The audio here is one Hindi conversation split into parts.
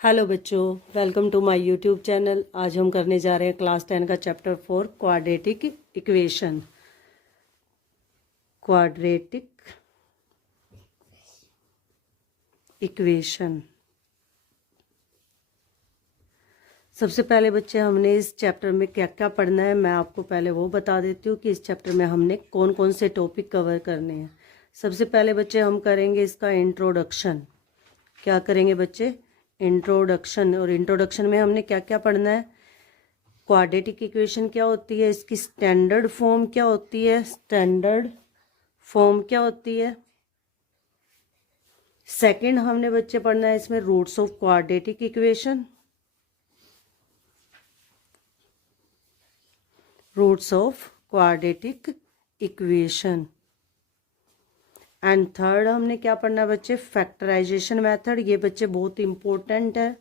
हेलो बच्चों, welcome to my YouTube channel. आज हम करने जा रहे हैं क्लास 10 का chapter 4 quadratic equation. Quadratic equation. सबसे पहले बच्चे हमने इस चैप्टर में क्या क्या पढ़ना है, मैं आपको पहले वो बता देती हूँ कि इस चैप्टर में हमने कौन कौन से टॉपिक कवर करने हैं। सबसे पहले बच्चे हम करेंगे इसका इंट्रोडक्शन। क्या करेंगे बच्चे? इंट्रोडक्शन। और इंट्रोडक्शन में हमने क्या क्या पढ़ना है? क्वाड्रेटिक इक्वेशन क्या होती है, इसकी स्टैंडर्ड फॉर्म क्या होती है, स्टैंडर्ड फॉर्म क्या होती है। सेकंड हमने बच्चे पढ़ना है इसमें roots of quadratic equation, roots of quadratic equation. And third हमने क्या पढ़ना है बच्चे? Factorization method. ये बच्चे बहुत इंपॉर्टेंट है।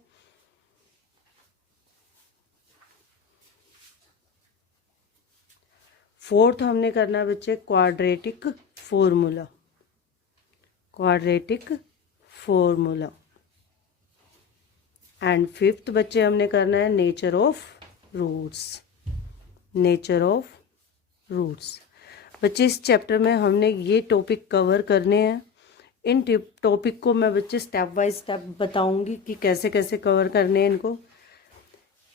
फोर्थ हमने करना है बच्चे quadratic formula, quadratic formula. And fifth बच्चे हमने करना है nature of roots, nature of roots. बच्चे इस चैप्टर में हमने ये टॉपिक कवर करने हैं। इन टॉपिक को मैं बच्चे स्टेप बाय स्टेप बताऊंगी कि कैसे कैसे कवर करने हैं इनको।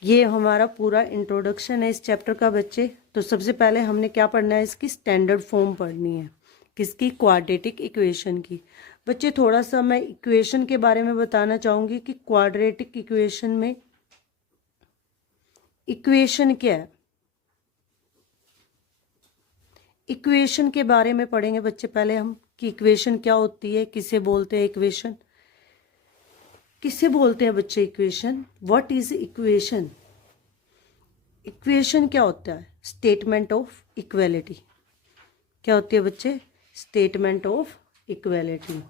ये हमारा पूरा इंट्रोडक्शन है इस चैप्टर का बच्चे। तो सबसे पहले हमने क्या पढ़ना है? इसकी स्टैंडर्ड फॉर्म पढ़नी है। किसकी? क्वाड्रेटिक इक्वेशन की। बच्चे थोड़ा सा मैं इक्वेशन के बारे में बताना चाहूँगी कि क्वाड्रेटिक इक्वेशन में इक्वेशन क्या है। इक्वेशन के बारे में पढ़ेंगे बच्चे पहले हम कि इक्वेशन क्या होती है, किसे बोलते हैं इक्वेशन, किसे बोलते हैं बच्चे equation. What is equation? Equation क्या होता है? Statement of equality. क्या होती है बच्चे? Statement of equality,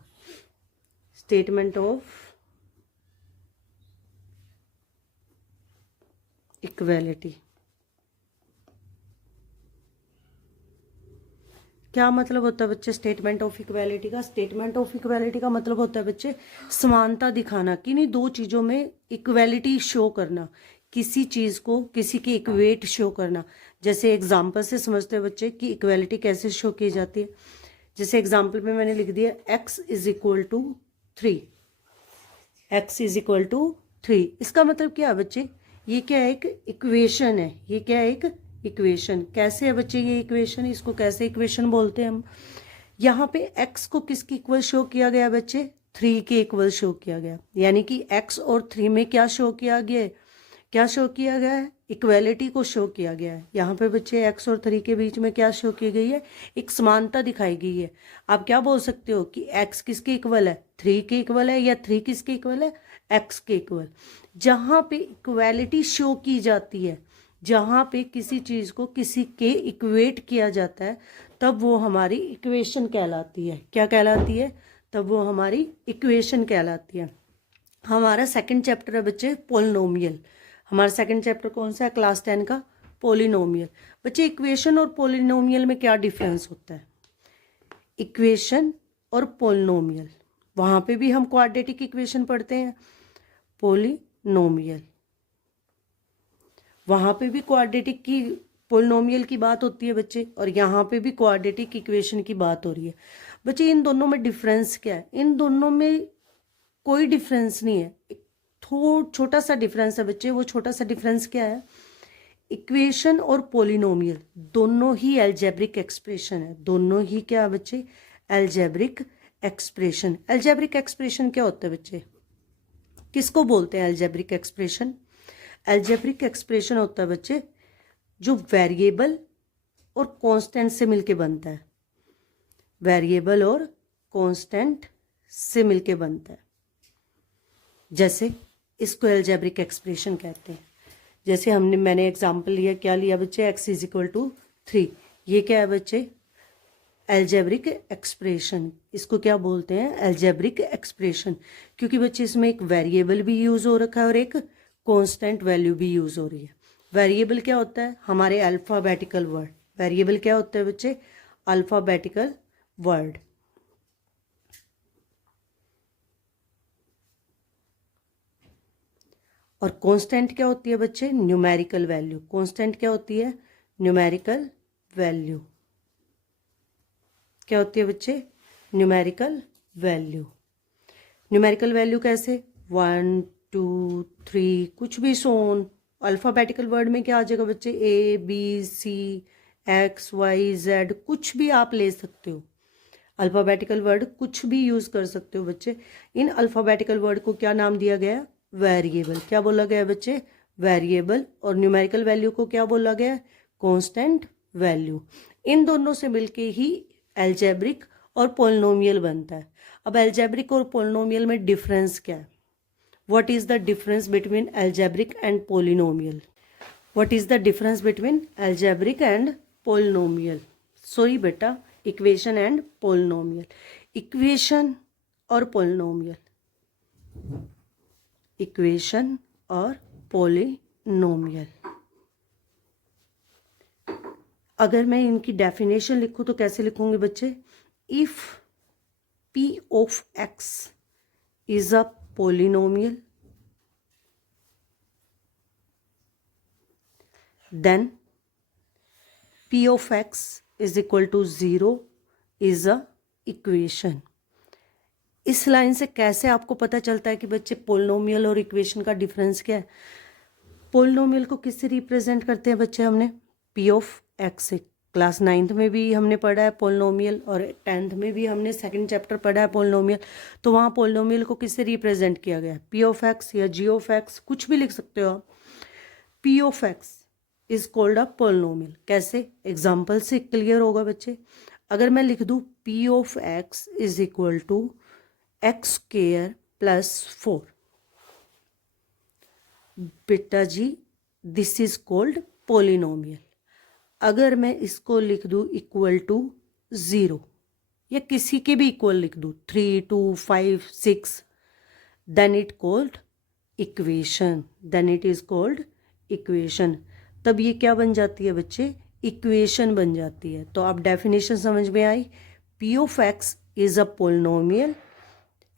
statement of equality. क्या मतलब होता है बच्चे स्टेटमेंट ऑफ इक्वेलिटी का? स्टेटमेंट ऑफ इक्वेलिटी का मतलब होता है बच्चे समानता दिखाना, किन्हीं दो चीज़ों में इक्वेलिटी शो करना, किसी चीज़ को किसी के इक्वेट शो करना। जैसे एग्जाम्पल से समझते हैं बच्चे कि इक्वेलिटी कैसे शो की जाती है। जैसे एग्जाम्पल में मैंने लिख दिया x is equal to 3, x is equal to 3। इसका मतलब क्या है बच्चे? ये क्या है? एक इक्वेशन है। ये क्या है? एक इक्वेशन। कैसे है बच्चे ये इक्वेशन? इसको कैसे इक्वेशन बोलते हैं हम? यहाँ पे x को किसकी इक्वल शो किया गया बच्चे? 3 के इक्वल शो किया गया। यानी कि x और 3 में क्या शो किया गया है? क्या शो किया गया है? इक्वेलिटी को शो किया गया है। यहाँ पे बच्चे x और 3 के बीच में क्या शो की गई है? एक समानता दिखाई गई है। आप क्या बोल सकते हो कि x किसके इक्वल है? 3 के इक्वल है, या 3 किसके इक्वल है? x के इक्वल। जहाँ पे इक्वेलिटी शो की जाती है, जहाँ पे किसी चीज़ को किसी के इक्वेट किया जाता है, तब वो हमारी इक्वेशन कहलाती है। क्या कहलाती है? तब वो हमारी इक्वेशन कहलाती है। हमारा सेकंड चैप्टर है बच्चे पोलिनोमियल। हमारा सेकंड चैप्टर कौन सा है क्लास 10 का? पोलिनोमियल। बच्चे इक्वेशन और पोलिनोमियल में क्या डिफरेंस होता है? इक्वेशन और पोलिनोमियल, वहाँ पे भी हम क्वाड्रेटिक इक्वेशन पढ़ते हैं। पोलिनोमियल, वहाँ पे भी क्वाड्रेटिक की पोलिनोमियल की बात होती है बच्चे, और यहाँ पे भी क्वाड्रेटिक इक्वेशन की बात हो रही है। बच्चे इन दोनों में डिफरेंस क्या है? इन दोनों में कोई डिफरेंस नहीं है। एक छोटा सा डिफरेंस है बच्चे। वो छोटा सा डिफरेंस क्या है? इक्वेशन और पोलिनोमियल दोनों ही अलजेब्रिक एक्सप्रेशन है। दोनों ही क्या है बच्चे? Algebraic expression. अलजेब्रिक एक्सप्रेशन क्या होता है बच्चे? किसको बोलते हैं अलजेब्रिक एक्सप्रेशन? अलजेब्रिक एक्सप्रेशन होता है बच्चे जो वेरिएबल और कांस्टेंट से मिलके बनता है। वेरिएबल और कांस्टेंट से मिलके बनता है। जैसे इसको अलजेब्रिक एक्सप्रेशन कहते हैं। जैसे मैंने एग्जांपल लिया, क्या लिया बच्चे? x is equal to 3। ये क्या है बच्चे? Algebraic expression. इसको क्या बोलते हैं? Algebraic expression. क्योंकि बच्चे इसमें एक वेरिएबल भी यूज हो रखा है और एक कांस्टेंट वैल्यू भी यूज हो रही है। वेरिएबल क्या होता है? हमारे अल्फाबेटिकल वर्ड। वेरिएबल क्या होता है बच्चे? Alphabetical word. और कांस्टेंट क्या होती है बच्चे? Numerical value. कांस्टेंट क्या होती है? Numerical value. क्या होती है बच्चे? Numerical value. न्यूमेरिकल वैल्यू कैसे? 1 2 3 कुछ भी सोन। अल्फ़ाबेटिकल वर्ड में क्या आ जाएगा बच्चे? ABC XYZ कुछ भी आप ले सकते हो। अल्फ़ाबेटिकल वर्ड कुछ भी यूज़ कर सकते हो बच्चे। इन अल्फ़ाबेटिकल वर्ड को क्या नाम दिया गया? वेरिएबल। क्या बोला गया बच्चे? वेरिएबल। और न्यूमेरिकल वैल्यू को क्या बोला गया? Constant value. इन दोनों से मिलके ही अलजेब्रिक और पोलिनोमियल बनता है। अब अलजेब्रिक और पोलिनोमियल में डिफरेंस क्या है? What is the difference between algebraic and polynomial? What is the difference between algebraic and polynomial? Sorry बेटा, इक्वेशन एंड पोलिनोमियल। इक्वेशन और पोलिनोमियल, इक्वेशन और पोलिनोमियल। अगर मैं इनकी डेफिनेशन लिखूं तो कैसे लिखूंगी बच्चे? If P of x is a polynomial, then P of x is equal to 0 is a equation। इस लाइन से कैसे आपको पता चलता है कि बच्चे पोलिनोमियल और इक्वेशन का डिफरेंस क्या है? पोलिनोमियल को किससे रिप्रेजेंट करते हैं बच्चे? हमने P of x से। क्लास 9th में भी हमने पढ़ा है पोलिनोमियल, और 10th में भी हमने सेकंड चैप्टर पढ़ा है पोलिनोमियल। तो वहाँ पोलिनोमियल को किससे रिप्रेजेंट किया गया है? P of x या G of x कुछ भी लिख सकते हो आप। P of x is called a polynomial. कैसे? एग्जाम्पल से क्लियर होगा बच्चे। अगर मैं लिख दूँ P of x is equal to x square plus 4, बेटा जी दिस इज कॉल्ड पोलिनोमियल। अगर मैं इसको लिख दूँ इक्वल टू 0 या किसी के भी इक्वल लिख दूँ 3 2 5 6, then it called equation. Then it is called equation. तब ये क्या बन जाती है बच्चे? इक्वेशन बन जाती है। तो आप डेफिनेशन समझ में आई? P of x is a polynomial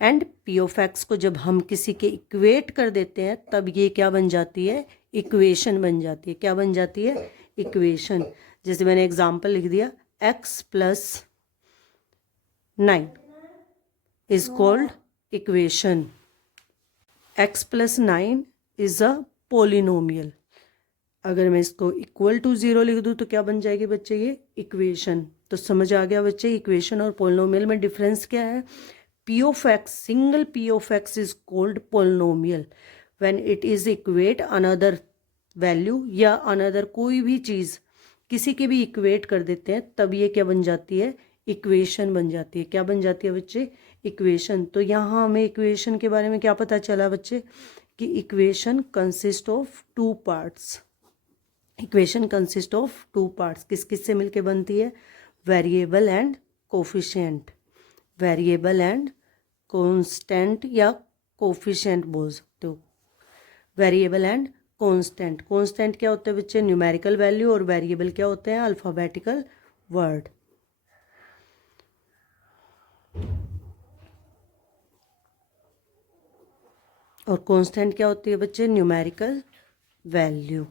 and P of x को जब हम किसी के इक्वेट कर देते हैं तब ये क्या बन जाती है? इक्वेशन बन जाती है। क्या बन जाती है? इक्वेशन। जैसे मैंने एग्जाम्पल लिख दिया x plus 9 is called equation. x plus 9 is a polynomial. अगर मैं इसको इक्वल टू 0 लिख दूँ तो क्या बन जाएगी बच्चे? ये इक्वेशन। तो समझ आ गया बच्चे इक्वेशन और पोलिनोमियल में डिफरेंस क्या है? P of x, single P of x is called polynomial when it is equate another value या another कोई भी चीज़ किसी के भी इक्वेट कर देते हैं तब ये क्या बन जाती है? इक्वेशन बन जाती है। क्या बन जाती है बच्चे? इक्वेशन। तो यहाँ हमें इक्वेशन के बारे में क्या पता चला बच्चे? कि equation consist of 2 parts. Equation consist of 2 parts. किस किस से मिलके बनती है? Variable and coefficient. Variable and constant या कोफिशिएंट बोल सकते हो। Variable and constant. कांस्टेंट क्या होते हैं बच्चे? Numerical value. और वेरिएबल क्या होते हैं? Alphabetical word. और कांस्टेंट क्या होती है बच्चे? Numerical value.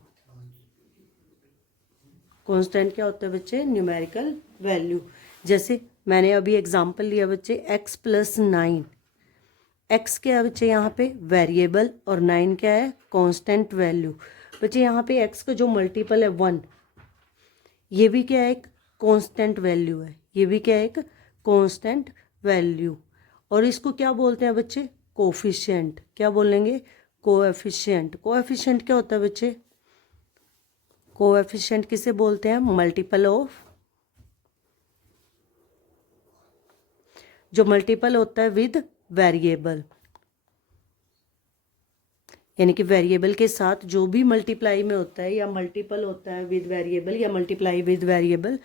कांस्टेंट क्या होता है बच्चे? Numerical value. जैसे मैंने अभी एग्जांपल लिया बच्चे x प्लस 9। x क्या है बच्चे? यहाँ पे वेरिएबल, और 9 क्या है? Constant value. बच्चे यहाँ पे x का जो मल्टीपल है 1, ये भी क्या है? एक कांस्टेंट वैल्यू है। ये भी क्या है? एक कांस्टेंट वैल्यू। और इसको क्या बोलते हैं बच्चे? कोफिशिएंट। क्या बोलेंगे? कोएफिशिएंट। कोएफिशिएंट क्या होता है बच्चे? कोएफिशिएंट किसे बोलते हैं? मल्टीपल ऑफ, जो मल्टीपल होता है विद वेरिएबल, यानी कि वेरिएबल के साथ जो भी मल्टीप्लाई में होता है या मल्टीपल होता है विद वेरिएबल या मल्टीप्लाई विद वेरिएबल,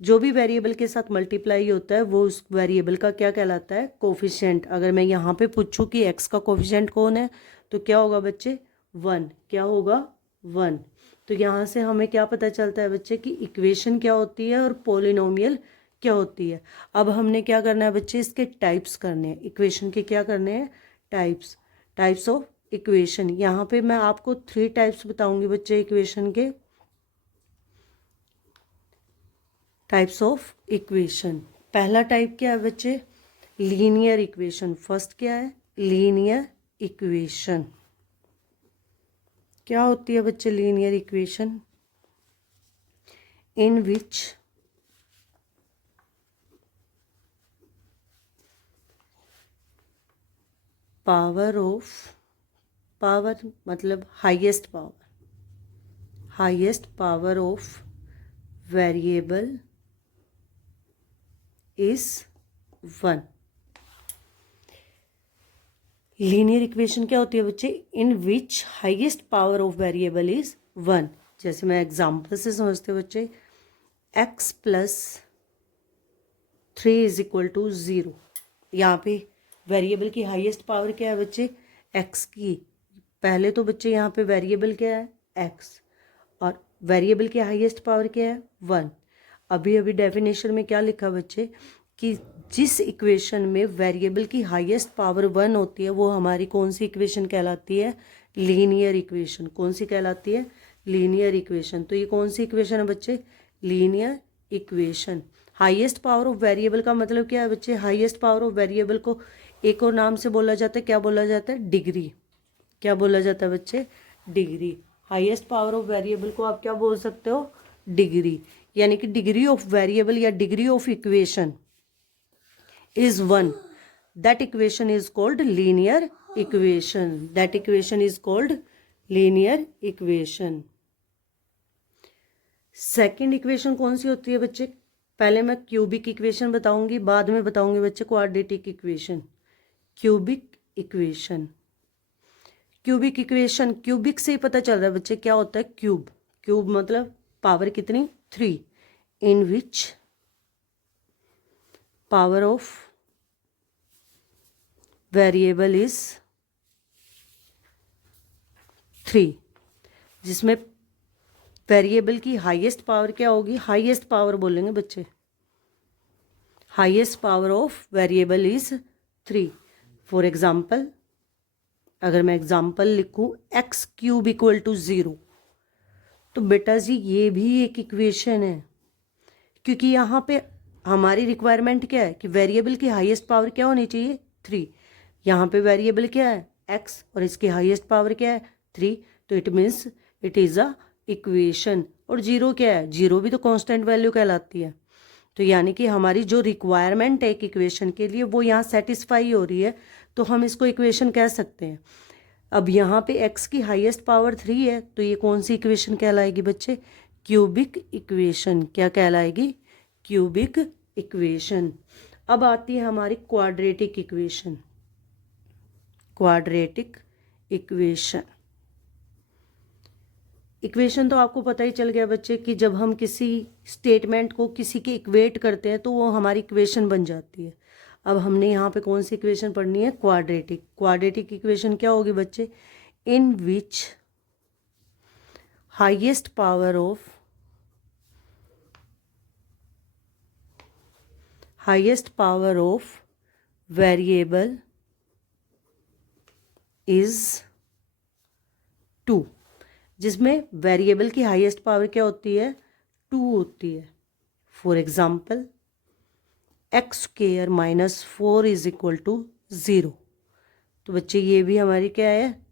जो भी वेरिएबल के साथ मल्टीप्लाई होता है वो उस वेरिएबल का क्या कहलाता है? कोफिशिएंट। अगर मैं यहाँ पे पूछूं कि x का कोफिशिएंट कौन है तो क्या होगा बच्चे? 1। क्या होगा? 1। तो यहाँ से हमें क्या पता चलता है बच्चे? कि इक्वेशन क्या होती है और पोलिनोमियल क्या होती है। अब हमने क्या करना है बच्चे? इसके टाइप्स करने हैं। इक्वेशन के क्या करने हैं? टाइप्स। टाइप्स ऑफ इक्वेशन, यहाँ पे मैं आपको 3 टाइप्स बताऊंगी बच्चे इक्वेशन के, टाइप्स ऑफ इक्वेशन। पहला टाइप क्या है बच्चे, लीनियर इक्वेशन। फर्स्ट क्या है, लीनियर इक्वेशन। क्या होती है बच्चे linear equation, in which power of, power मतलब highest power of variable is 1। Linear equation क्या होती है बच्चे, in which highest power of variable is 1। जैसे मैं एग्जांपल से समझते बच्चे, x plus 3 is equal to 0। यहाँ पे वेरिएबल की हाईएस्ट पावर क्या है बच्चे, x की। पहले तो बच्चे यहाँ पे वेरिएबल क्या है, x, और वेरिएबल की हाईएस्ट पावर क्या है, 1। अभी अभी डेफिनेशन में क्या लिखा बच्चे, कि जिस इक्वेशन में वेरिएबल की हाईएस्ट पावर 1 होती है वो हमारी कौन सी इक्वेशन कहलाती है, लीनियर इक्वेशन। कौन सी कहलाती है, लीनियर इक्वेशन। तो ये कौन सी इक्वेशन है बच्चे, linear equation. Highest power of variable का मतलब क्या है बच्चे, हाईएस्ट पावर ऑफ वेरिएबल को एक और नाम से बोला जाता है, क्या बोला जाता है, डिग्री। क्या बोला जाता है बच्चे, degree. Highest power of variable को आप क्या बोल सकते हो, डिग्री। यानी कि डिग्री ऑफ वेरिएबल या degree of equation is 1, that equation is called linear equation, that equation is called linear equation। Second equation कौन सी होती है बच्चे, पहले मैं क्यूबिक इक्वेशन बताऊंगी, बाद में बताऊंगी बच्चे quadratic equation. Cubic equation, cubic equation, cubic से ही पता चल रहा है बच्चे क्या होता है, क्यूब। क्यूब मतलब पावर कितनी, 3, in which power of variable is 3, जिसमें वेरिएबल की हाईएस्ट पावर क्या होगी, हाईएस्ट पावर बोलेंगे बच्चे, highest power of variable is 3। For example, अगर मैं एग्जाम्पल लिखूं एक्स क्यूब इक्वल टू 0, तो बेटा जी ये भी एक इक्वेशन है, क्योंकि यहाँ पे हमारी रिक्वायरमेंट क्या है कि वेरिएबल की हाईएस्ट पावर क्या होनी चाहिए, 3। यहाँ पे वेरिएबल क्या है, x, और इसकी हाईएस्ट पावर क्या है, 3। तो it means it is a equation. और 0 क्या है, 0 भी तो कांस्टेंट वैल्यू कहलाती है। तो यानी कि हमारी जो रिक्वायरमेंट है एक इक्वेशन के लिए वो यहाँ सेटिस्फाई हो रही है, तो हम इसको इक्वेशन कह सकते हैं। अब यहाँ पे x की हाईएस्ट पावर 3 है, तो ये कौन सी इक्वेशन कहलाएगी बच्चे, क्यूबिक इक्वेशन। क्या कहलाएगी, क्यूबिक इक्वेशन। अब आती है हमारी quadratic equation. Quadratic equation, equation तो आपको पता ही चल गया बच्चे कि जब हम किसी स्टेटमेंट को किसी के इक्वेट करते हैं तो वो हमारी इक्वेशन बन जाती है। अब हमने यहाँ पे कौन सी इक्वेशन पढ़नी है, क्वाड्रेटिक। क्वाड्रेटिक इक्वेशन क्या होगी बच्चे, in which highest power of variable is 2, जिसमें वेरिएबल की हाईएस्ट पावर क्या होती है, 2 होती है। For example x square minus 4 is equal to 0। तो बच्चे ये भी हमारी क्या है,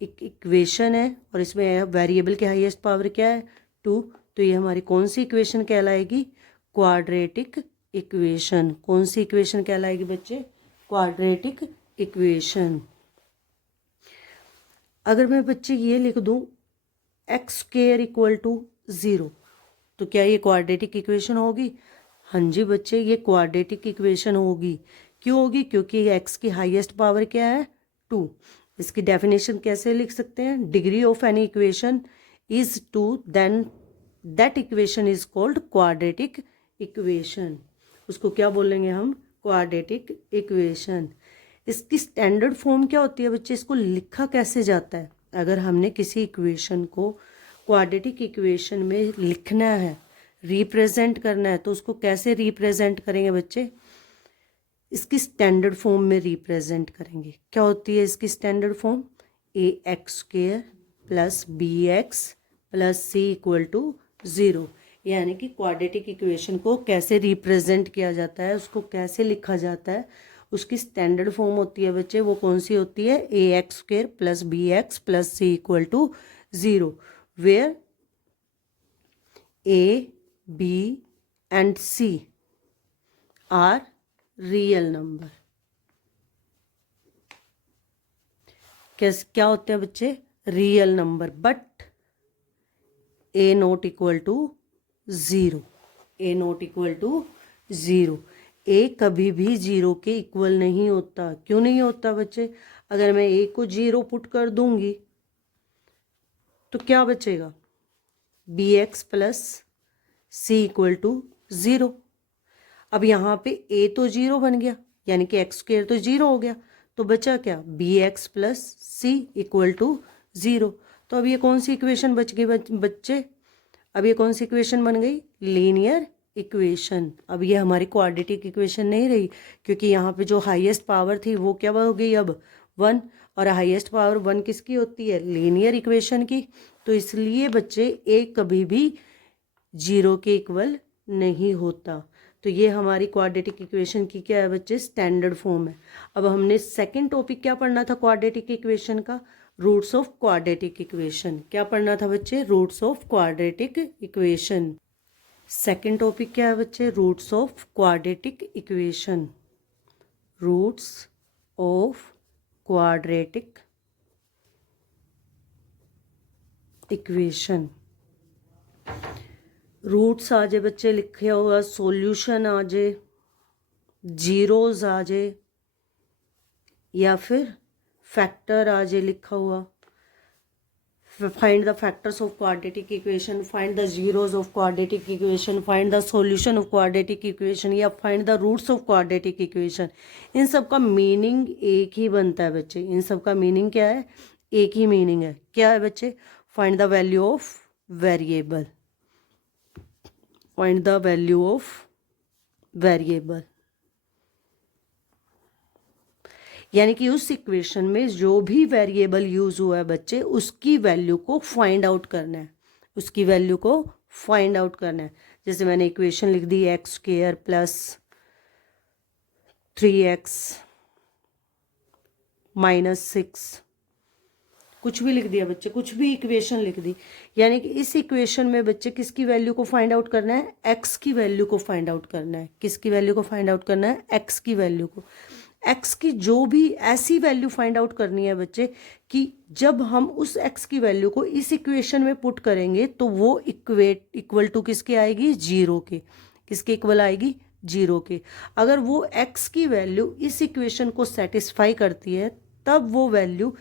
एक इक्वेशन है, और इसमें वेरिएबल की हाईएस्ट पावर क्या है, 2। तो ये हमारी कौन सी इक्वेशन कहलाएगी, क्वाड्रेटिक इक्वेशन। कौन सी इक्वेशन कहलाएगी बच्चे, क्वाड्रेटिक इक्वेशन। अगर मैं बच्चे ये लिख दूं एक्स स्क्वायर इक्वल टू 0, तो क्या ये क्वाड्रेटिक इक्वेशन होगी, हाँ जी बच्चे ये क्वाड्रेटिक इक्वेशन होगी। क्यों होगी, क्योंकि एक्स की हाईएस्ट पावर क्या है, 2। इसकी डेफिनेशन कैसे लिख सकते हैं, degree of any equation is 2, then that equation is called quadratic equation. उसको क्या बोलेंगे हम, क्वाड्रेटिक इक्वेशन। इसकी स्टैंडर्ड फॉर्म क्या होती है बच्चे, इसको लिखा कैसे जाता है, अगर हमने किसी इक्वेशन को क्वाड्रेटिक इक्वेशन में लिखना है, रिप्रेजेंट करना है, तो उसको कैसे रिप्रेजेंट करेंगे बच्चे, इसकी स्टैंडर्ड फॉर्म में रिप्रेजेंट करेंगे। क्या होती है इसकी standard form, a x square plus b x plus c equal to 0। यानी कि क्वाड्रेटिक इक्वेशन को कैसे रिप्रेजेंट किया जाता है, उसको कैसे लिखा जाता है, उसकी स्टैंडर्ड फॉर्म होती है बच्चे, वो कौन सी होती है, a x square plus b x plus c equal to 0, where a b and c are real number. क्या होते हैं बच्चे, real number, but a not equal to 0, a not equal to 0। A कभी भी 0 के इक्वल नहीं होता। क्यों नहीं होता बच्चे, अगर मैं ए को 0 पुट कर दूंगी तो क्या बचेगा, b x plus c equal to 0। अब यहाँ पे ए तो 0 बन गया, यानी कि एक्स स्क्वेयर तो 0 हो गया, तो बचा क्या, b x plus c equal to 0। तो अब ये कौन सी इक्वेशन बच गई बच्चे, अब ये कौन सी इक्वेशन बन गई, लीनियर इक्वेशन। अब ये हमारी क्वाड्रेटिक इक्वेशन नहीं रही, क्योंकि यहाँ पे जो हाईएस्ट पावर थी वो क्या हो गई अब 1, और हाईएस्ट पावर 1 किसकी होती है, लीनियर इक्वेशन की। तो इसलिए बच्चे ए कभी भी 0 के इक्वल नहीं होता। तो ये हमारी क्वाड्रेटिक इक्वेशन की क्या है बच्चे, स्टैंडर्ड फॉर्म है। अब हमने सेकंड टॉपिक क्या पढ़ना था क्वाड्रेटिक इक्वेशन का, रूट्स ऑफ क्वाड्रेटिक इक्वेशन। क्या पढ़ना था बच्चे, roots of quadratic equation. Second topic क्या है बच्चे, roots of quadratic equation, roots of quadratic equation. Roots आ जाए बच्चे लिखे हुआ, सॉल्यूशन आ जाए, जीरोज आ जाए, या फिर फैक्टर आ जाए लिखा हुआ, find the factors of quadratic equation, find the zeros of quadratic equation, find the solution of quadratic equation, या find the roots of quadratic equation. इन सब का मीनिंग एक ही बनता है बच्चे, इन सब का मीनिंग क्या है, एक ही मीनिंग है। क्या है बच्चे, find the value of variable, find the value of variable, यानी कि उस इक्वेशन में जो भी वेरिएबल यूज हुआ है बच्चे, उसकी वैल्यू को फाइंड आउट करना है, उसकी वैल्यू को फाइंड आउट करना है। जैसे मैंने इक्वेशन लिख दी x square plus 3x minus 6, कुछ भी लिख दिया बच्चे, कुछ भी इक्वेशन लिख दी, यानी कि इस इक्वेशन में बच्चे किसकी वैल्यू को फाइंड आउट करना है, एक्स की वैल्यू को फाइंड आउट करना है। किसकी वैल्यू को फाइंड आउट करना है, एक्स की वैल्यू को। एक्स की जो भी ऐसी वैल्यू फाइंड आउट करनी है बच्चे कि जब हम उस एक्स की वैल्यू को इस इक्वेशन में पुट करेंगे तो वो इक्वल टू किसके आएगी, 0 के। किसके इक्वल आएगी, 0 के। अगर वो एक्स की वैल्यू इस इक्वेशन को सेटिस्फाई करती है तब वो वैल्यू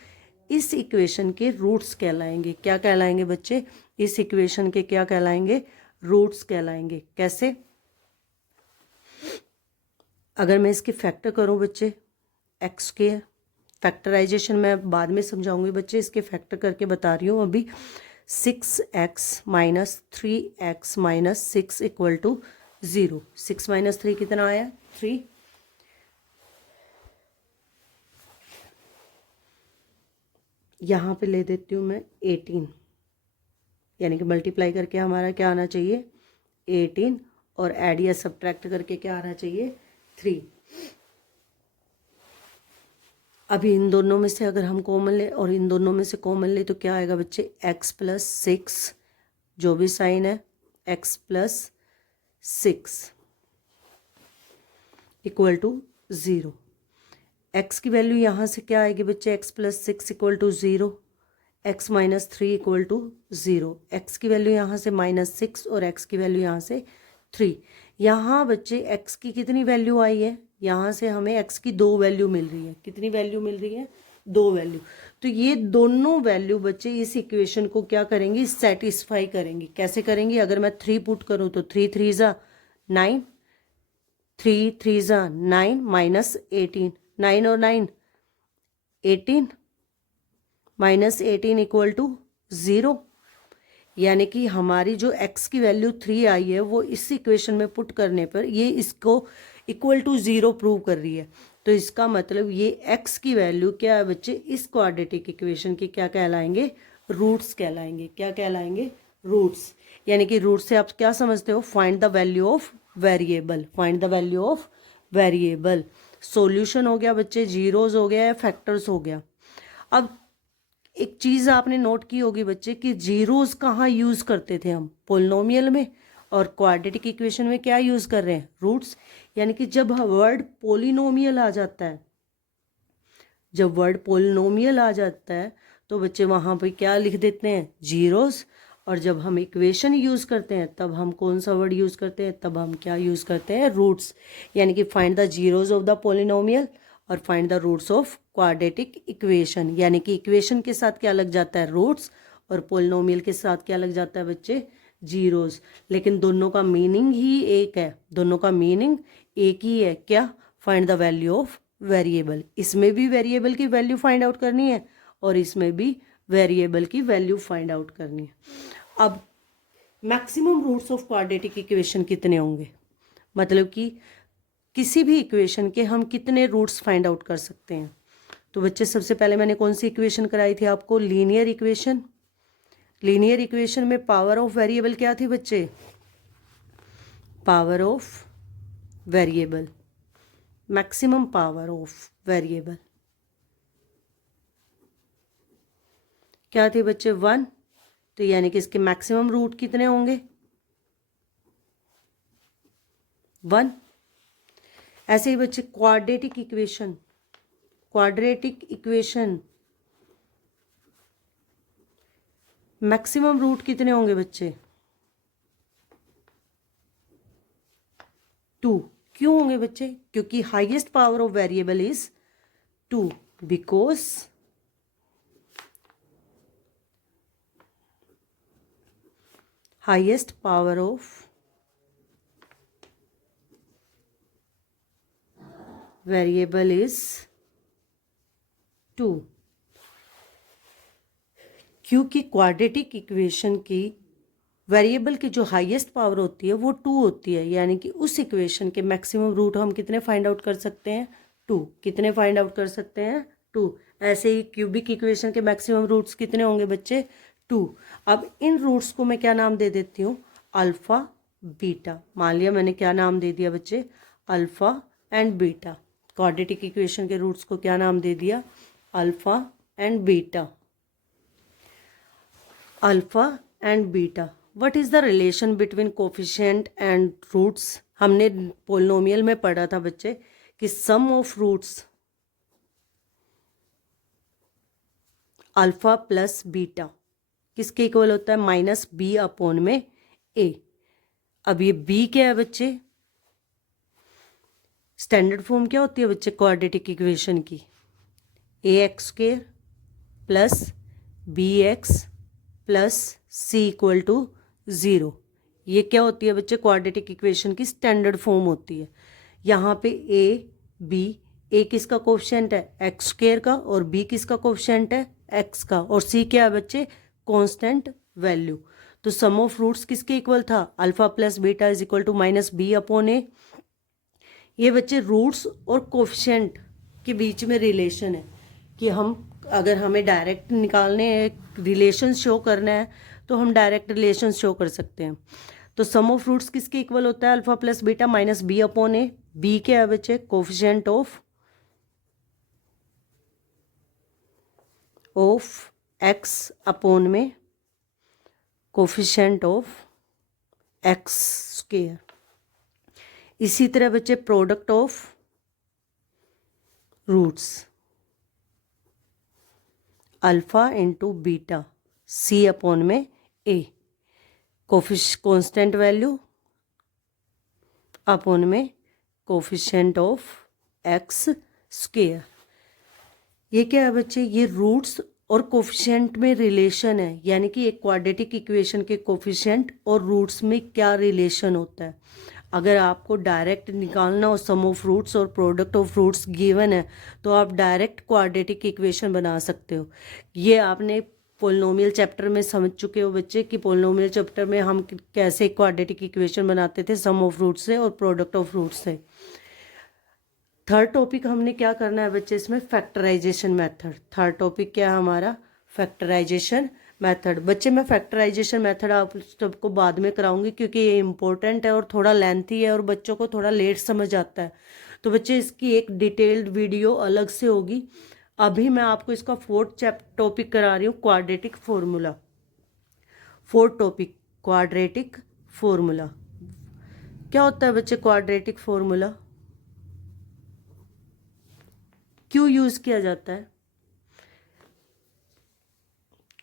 इस इक्वेशन के रूट्स कहलाएंगे। क्या कहलाएंगे बच्चे, इस इक्वेशन के क्या कहलाएंगे, रूट्स कहलाएंगे। कैसे, अगर मैं इसके फैक्टर करूं बच्चे, एक्स के फैक्टराइजेशन मैं बाद में समझाऊंगी बच्चे, इसके फैक्टर करके बता रही हूँ अभी। 6x minus 3x minus 6 equal to 0। 6 minus 3 कितना आया, 3। यहाँ पे ले देती हूँ मैं 18, यानी कि मल्टीप्लाई करके हमारा क्या आना चाहिए, 18, और ऐड या सब्ट्रैक्ट करके क्या आना चाहिए, 3। अभी इन दोनों में से अगर हम कॉमन ले और इन दोनों में से कॉमन ले तो क्या आएगा बच्चे, x प्लस 6, जो भी साइन है x plus 6 equal to 0। x की वैल्यू यहाँ से क्या आएगी बच्चे, x plus 6 equal to 0, x minus 3 equal to 0। x की वैल्यू यहाँ से -6 और x की वैल्यू यहाँ से 3। यहाँ बच्चे x की कितनी वैल्यू आई है, यहाँ से हमें x की 2 वैल्यू मिल रही है। कितनी वैल्यू मिल रही है, 2 वैल्यू। तो ये दोनों वैल्यू बच्चे इस इक्वेशन को क्या करेंगी, सेटिस्फाई करेंगी। कैसे करेंगी, अगर मैं 3 पुट करूँ तो 3 3 ज़ा 9, 3 3 ज़ा 9 माइनस 18, 9 और 9 18, माइनस 18 इक्वल टू 0। यानी कि हमारी जो x की वैल्यू 3 आई है वो इस इक्वेशन में पुट करने पर ये इसको इक्वल टू 0 प्रूव कर रही है। तो इसका मतलब ये x की वैल्यू क्या है बच्चे, इस क्वाड्रेटिक इक्वेशन के क्या कहलाएंगे, रूट्स कहलाएंगे। क्या कहलाएंगे, रूट्स। यानी कि रूट से आप क्या समझते हो, find the value of variable, find the value of variable. Solution हो गया बच्चे, जीरोस हो गया या फैक्टर्स हो गया। अब एक चीज़ आपने नोट की होगी बच्चे कि जीरोस कहाँ यूज़ करते थे हम, पोलिनोमियल में, और क्वाड्रेटिक इक्वेशन में क्या यूज़ कर रहे हैं, रूट्स। यानी कि जब वर्ड पोलिनोमियल आ जाता है, जब वर्ड पोलिनोमियल आ जाता है तो बच्चे वहाँ पे क्या लिख देते हैं, जीरोस। और जब हम इक्वेशन यूज़ करते हैं तब हम कौन सा वर्ड यूज़ करते हैं, तब हम क्या यूज़ करते हैं, रूट्स। यानी कि find the zeros of the polynomial और find the roots of quadratic equation. यानी कि इक्वेशन के साथ क्या लग जाता है, रूट्स, और पोलिनोमियल के साथ क्या लग जाता है बच्चे, जीरोस। लेकिन दोनों का मीनिंग ही एक है, दोनों का मीनिंग एक ही है, क्या, find the value of variable. इसमें भी वेरिएबल की वैल्यू फाइंड आउट करनी है और इसमें भी वेरिएबल की वैल्यू फाइंड आउट करनी है। अब maximum roots of quadratic equation कितने होंगे, मतलब कि किसी भी इक्वेशन के हम कितने रूट्स फाइंड आउट कर सकते हैं। तो बच्चे सबसे पहले मैंने कौन सी इक्वेशन कराई थी आपको, लीनियर इक्वेशन। लीनियर इक्वेशन में पावर ऑफ वेरिएबल क्या थी बच्चे, power of variable, maximum power of variable क्या थी बच्चे, 1। तो यानी कि इसके मैक्सिमम रूट कितने होंगे, 1। ऐसे ही बच्चे quadratic equation, quadratic equation maximum root कितने होंगे बच्चे, 2। क्यों होंगे बच्चे, क्योंकि highest power of variable is 2, because highest power of variable is 2। क्योंकि क्वाड्रेटिक इक्वेशन की वेरिएबल की जो हाईएस्ट पावर होती है वो 2 होती है। यानी कि उस इक्वेशन के मैक्सिमम रूट हम कितने फाइंड आउट कर सकते हैं, 2। कितने फाइंड आउट कर सकते हैं, 2। ऐसे ही क्यूबिक इक्वेशन के मैक्सिमम रूट्स कितने होंगे बच्चे, 2। अब इन रूट्स को मैं क्या नाम दे देती हूँ, अल्फ़ा बीटा। मान लिया मैंने क्या नाम दे दिया बच्चे, alpha and beta. Quadratic equation के रूट्स को क्या नाम दे दिया, alpha and beta, alpha and beta. What is the relation between coefficient and roots. हमने पोलिनोमियल में पढ़ा था बच्चे कि sum of roots alpha plus beta किसके इक्वल होता है, माइनस बी अपॉन में ए। अब ये बी क्या है बच्चे, स्टैंडर्ड फॉर्म क्या होती है बच्चे क्वाड्रेटिक इक्वेशन की, a x square plus b x plus c equal to 0। ये क्या होती है बच्चे, क्वाड्रेटिक इक्वेशन की स्टैंडर्ड फॉर्म होती है। यहाँ पे ए बी, ए किसका कोफिशिएंट है, एक्स स्क्वायर का, और बी किसका कोफिशिएंट है, एक्स का, और सी क्या है बच्चे, कांस्टेंट वैल्यू। तो सम ऑफ रूट्स किसके इक्वल था, alpha plus beta is equal to minus b upon a. ये बच्चे रूट्स और कोफिशिएंट के बीच में रिलेशन है कि हम अगर हमें डायरेक्ट निकालने रिलेशन शो करना है तो हम डायरेक्ट रिलेशन शो कर सकते हैं। तो सम ऑफ रूट्स किसके इक्वल होता है, alpha plus beta minus b upon a. B क्या है बच्चे, कोफिशिएंट ऑफ एक्स अपॉन में कोफिशिएंट ऑफ एक्स स्क्वायर। इसी तरह बच्चे product of roots alpha into beta c upon में ए, कांस्टेंट वैल्यू अपॉन में कोफिशिएंट ऑफ एक्स स्क्वायर। ये क्या है बच्चे, ये रूट्स और कोफिशिएंट में रिलेशन है। यानी कि एक क्वाड्रेटिक इक्वेशन के कोफिशिएंट और रूट्स में क्या रिलेशन होता है। अगर आपको डायरेक्ट निकालना हो सम ऑफ रूट्स और प्रोडक्ट ऑफ रूट्स गिवन है तो आप डायरेक्ट क्वाड्रेटिक इक्वेशन बना सकते हो। ये आपने पोलिनोमियल चैप्टर में समझ चुके हो बच्चे कि पोलिनोमियल चैप्टर में हम कैसे क्वाड्रेटिक इक्वेशन बनाते थे सम ऑफ रूट्स से और प्रोडक्ट ऑफ रूट्स से। थर्ड टॉपिक हमने क्या करना है बच्चे इसमें, फैक्टराइजेशन मेथड। थर्ड टॉपिक क्या है हमारा, फैक्टराइजेशन मेथड। बच्चे मैं फैक्टराइजेशन मेथड आप सबको बाद में कराऊंगी क्योंकि ये इंपॉर्टेंट है और थोड़ा लेंथी है और बच्चों को थोड़ा लेट समझ आता है, तो बच्चे इसकी एक डिटेल्ड वीडियो अलग से होगी। अभी मैं आपको इसका फोर्थ टॉपिक करा रही हूँ, quadratic formula. Fourth topic quadratic formula. क्या होता है बच्चे क्वाड्रेटिक फॉर्मूला, क्यों यूज किया जाता है,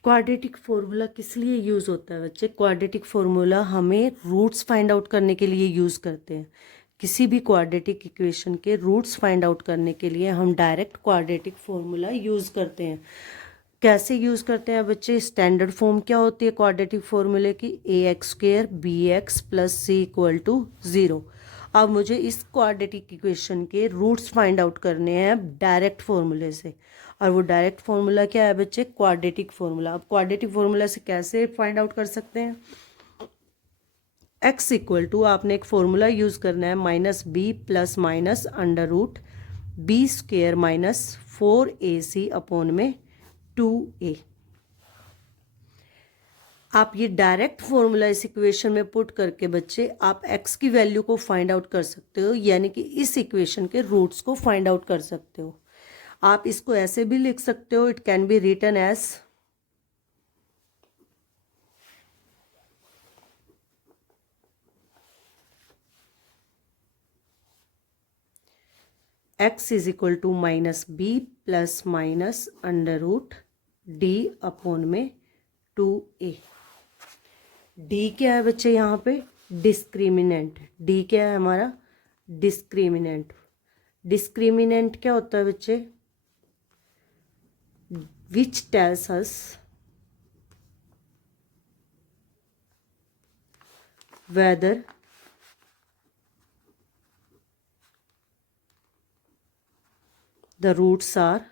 क्वाड्रेटिक फॉर्मूला किस लिए यूज होता है बच्चे। क्वाड्रेटिक फॉर्मूला हमें रूट्स फाइंड आउट करने के लिए यूज करते हैं। किसी भी क्वाड्रेटिक इक्वेशन के रूट्स फाइंड आउट करने के लिए हम डायरेक्ट क्वाड्रेटिक फॉर्मूला यूज करते हैं। कैसे यूज करते हैं बच्चे, स्टैंडर्ड फॉर्म क्या होती है क्वाड्रेटिक फॉर्मूले की, ax² bx + c = 0। अब मुझे इस क्वाड्रेटिक इक्वेशन के रूट्स फाइंड आउट करने हैं डायरेक्ट फॉर्मूले से, और वो डायरेक्ट फॉर्मूला क्या है बच्चे, क्वाड्रेटिक फॉर्मूला। अब क्वाड्रेटिक फॉर्मूला से कैसे फाइंड आउट कर सकते हैं, x = आपने एक फॉर्मूला यूज करना है -b + (b² - 4ac) / 2a। आप ये डायरेक्ट फॉर्मूला इस इक्वेशन में पुट करके बच्चे आप x की वैल्यू को फाइंड आउट कर सकते हो, यानी कि इस इक्वेशन के रूट्स को फाइंड आउट कर सकते हो। आप इसको ऐसे भी लिख सकते हो, it can be written as x = -b ± (d/2a)। d क्या है बच्चे यहाँ पे, डिस्क्रिमिनेंट। d क्या है हमारा, डिस्क्रिमिनेंट। डिस्क्रिमिनेंट क्या होता है बच्चे, which tells us whether the roots are